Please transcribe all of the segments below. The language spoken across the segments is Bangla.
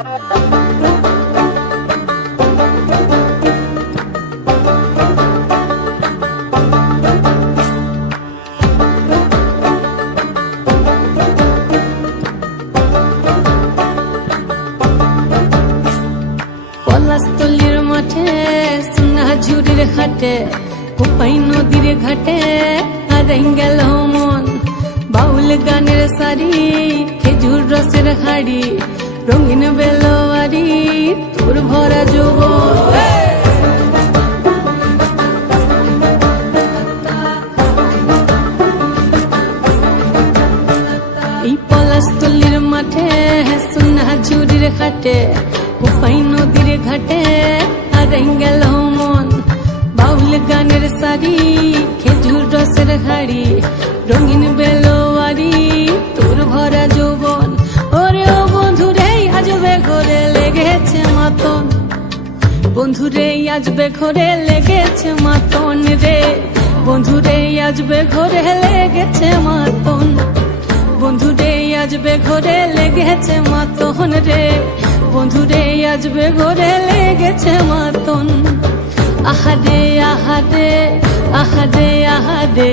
পলাশতলির মাঠে সোনা ঝুড়ির ঘাটে কোপাই নদীর ঘাটে হারাই গেল মন বাউল গানের শাড়ি খেজুর রসের হাড়ি রঙিন বেলোয়ারি তোর ভরা যৌবন এই পলাশতলির মাঠে সোনা ঝুড়ির ঘাটে কোপাই নদীর ঘাটে হারাই গেল মন বাউল গানের শাড়ি খেজুর রসের হাড়ি রঙিন বেলোয়ারি তোর ভরা যৌবন ওরে ও বন্ধুরে আজবে ঘরে লেগেছে মাতন বন্ধুরে আজবে ঘরে লেগেছে মাতন রে বন্ধুরে আজবে ঘরে লেগেছে মাতন বন্ধুরে আজবে ঘরে লেগেছে মাতন রে বন্ধুরে আজবে ঘরে লেগেছে মাতন আহারে আহারে আহারে আহারে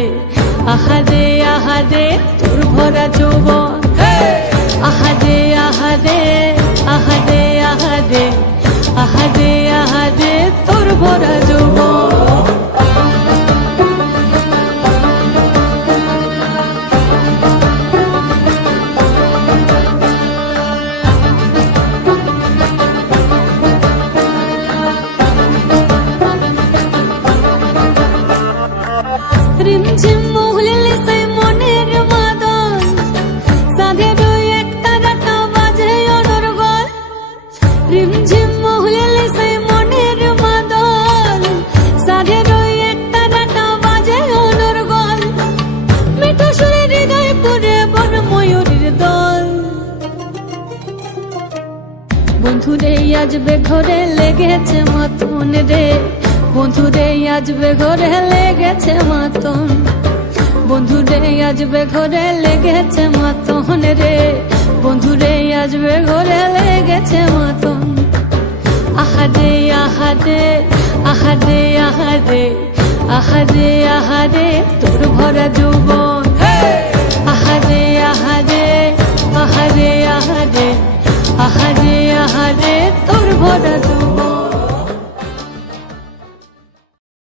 আহারে আহারে তোর ভরা যৌবন আহারে আহারে আহারে আহারে আহারে আহারে তোর ভরা যৌবন রিমঝিম মহুলিলে সেই মনের মাদন সাধের এক তারাটা বাজে অনর্গল রিমঝিম মহুলিলে সেই মনের মাদন সাধের এক তারাটা বাজে অনর্গল মিঠো সুরে হৃদয় পুরে বন ময়ূরীর দল বন্ধুরে আজবে ঘরে লেগেছে মাতন রে বন্ধুরে আজবে ঘরে লেগেছে মাতন বন্ধুরে আজবে ঘরে লেগেছে মাতন রে বন্ধুরে আজবে ঘরে লেগেছে মাতন আহারে আহারে আহারে আহারে আহারে আহারে তোর ভরা যৌবন আহারে আহারে আহারে আহারে আহারে আহারে তোর ভরা যৌবন